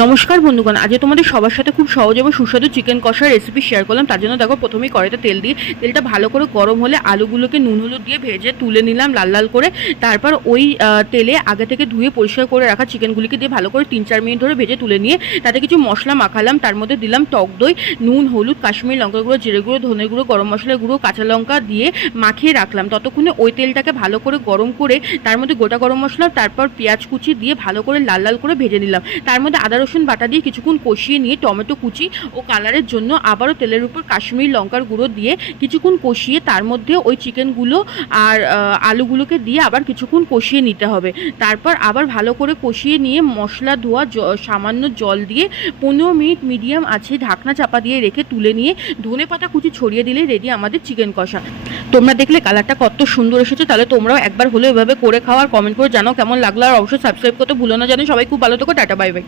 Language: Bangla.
নমস্কার বন্ধুগণ, আজ তোমাদের সবার সাথে খুব সহজ এবং সুস্বাদু চিকেন কষার রেসিপি শেয়ার করলাম। তার জন্য দেখো, প্রথমেই কড়াইতে তেল দিয়ে তেলটা ভালো করে গরম হলে আলুগুলোকে নুন হলুদ দিয়ে ভেজে তুলে নিলাম লাল লাল করে। তারপর ওই তেলে আগে থেকে ধুয়ে পরিষ্কার করে রাখা চিকেনগুলিকে দিয়ে ভালো করে 3-4 মিনিট ধরে ভেজে তুলে নিয়ে তাতে কিছু মশলা মাখালাম। তার মধ্যে দিলাম টক দই, নুন, হলুদ, কাশ্মীরি লঙ্কা গুঁড়ো, জিরে গুঁড়ো, ধনে গুঁড়ো, গরম মশলা গুঁড়ো, কাঁচা লঙ্কা দিয়ে মাখিয়ে রাখলাম। ততক্ষণে ওই তেলটাকে ভালো করে গরম করে তার মধ্যে গোটা গরম মশলা, তারপর পেঁয়াজ কুচি দিয়ে ভালো করে লাল লাল করে ভেজে নিলাম। তার মধ্যে আদা রসুন বাটা দিয়ে কিছুক্ষণ কষিয়ে নিয়ে টমেটো কুচি ও কালারের জন্য আবারও তেলের উপর কাশ্মীরি লঙ্কার গুঁড়ো দিয়ে কিছুক্ষণ কষিয়ে তার মধ্যে ওই চিকেনগুলো আর আলুগুলোকে দিয়ে আবার কিছুক্ষণ কষিয়ে নিতে হবে। তারপর আবার ভালো করে কষিয়ে নিয়ে মশলা ধোয়া সামান্য জল দিয়ে 15 মিনিট মিডিয়াম আছে ঢাকনা চাপা দিয়ে রেখে তুলে নিয়ে ধনেপাতা কুচি ছড়িয়ে দিলে রেডি আমাদের চিকেন কষা। তোমরা দেখলে কালারটা কত সুন্দর এসেছে, তাহলে তোমরাও একবার হলেও এভাবে করে খাও আর কমেন্ট করে জানাও কেমন লাগলো। আর অবশ্যই সাবস্ক্রাইব করতে ভুলো না। জানি সবাই খুব ভালো থেকো, টাটা বাই বাই।